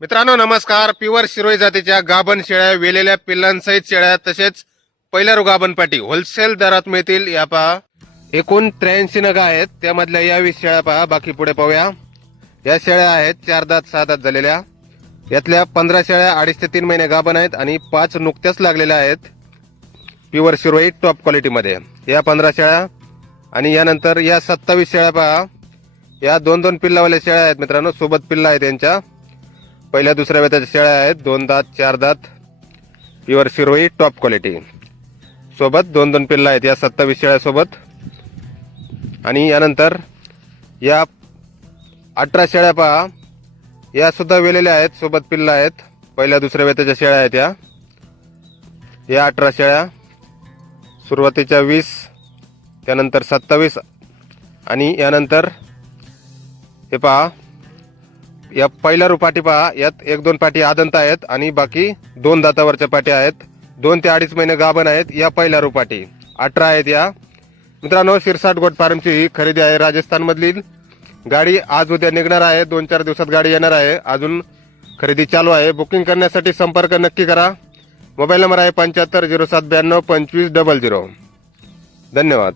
मित्रांनो नमस्कार. प्युअर शिरोई जातीच्या गाभण शेळ्या वेलेल्या पिल्लांसहित शेळ्या तसेच पहिल्या रो गाभण पाटी होलसेल दरात मिळतील. या पहा. एकूण त्र्याऐंशी नग आहेत. त्यामधल्या या वीस शेळ्या पहा. बाकी पुढे पाहूया. या शेळ्या आहेत. चार दात सहा दात झालेल्या. यातल्या पंधरा शेळ्या अडीच ते तीन महिने गाभण आहेत आणि पाच नुकत्याच लागलेल्या आहेत. प्युअर शिरोई टॉप क्वालिटीमध्ये. या पंधरा शेळ्या आणि यानंतर या सत्तावीस शेळ्या पहा. या दोन दोन पिल्लावाल्या शेळ्या आहेत मित्रांनो. सोबत पिल्ला आहेत यांच्या. पहिल्या दुसऱ्या वेताच्या शेळ्या आहेत. दोन दात चार दात. प्युअर शिरोई टॉप क्वालिटी सोबत दोन दोन पिल्ला आहेत या सत्तावीस शेळ्यासोबत. आणि यानंतर या अठरा शेळ्या पहा. या सुद्धा वेलेल्या आहेत सोबत पिल्ला आहेत. पहिल्या दुसऱ्या वेताच्या शेळ्या आहेत या. या अठरा शेळ्या. सुरुवातीच्या वीस त्यानंतर सत्तावीस आणि यानंतर हे पहा. या पहिल्या रुपाटी पहा. यात एक दोन पाठी आदंत आहेत आणि बाकी दोन दातावरच्या पाठी आहेत. दोन ते अडीच महिने गाभण आहेत या पहिल्या रुपाटी अठरा आहेत या. मित्रांनो शिरसाट गोट फार्मची ही खरेदी आहे राजस्थानमधील. गाडी आज उद्या निघणार आहे. दोन चार दिवसात गाडी येणार आहे. अजून खरेदी चालू आहे. बुकिंग करण्यासाठी संपर्क नक्की करा. मोबाईल नंबर आहे पंच्याहत्तर झिरो सात ब्याण्णव पंचवीस डबल झिरो. धन्यवाद.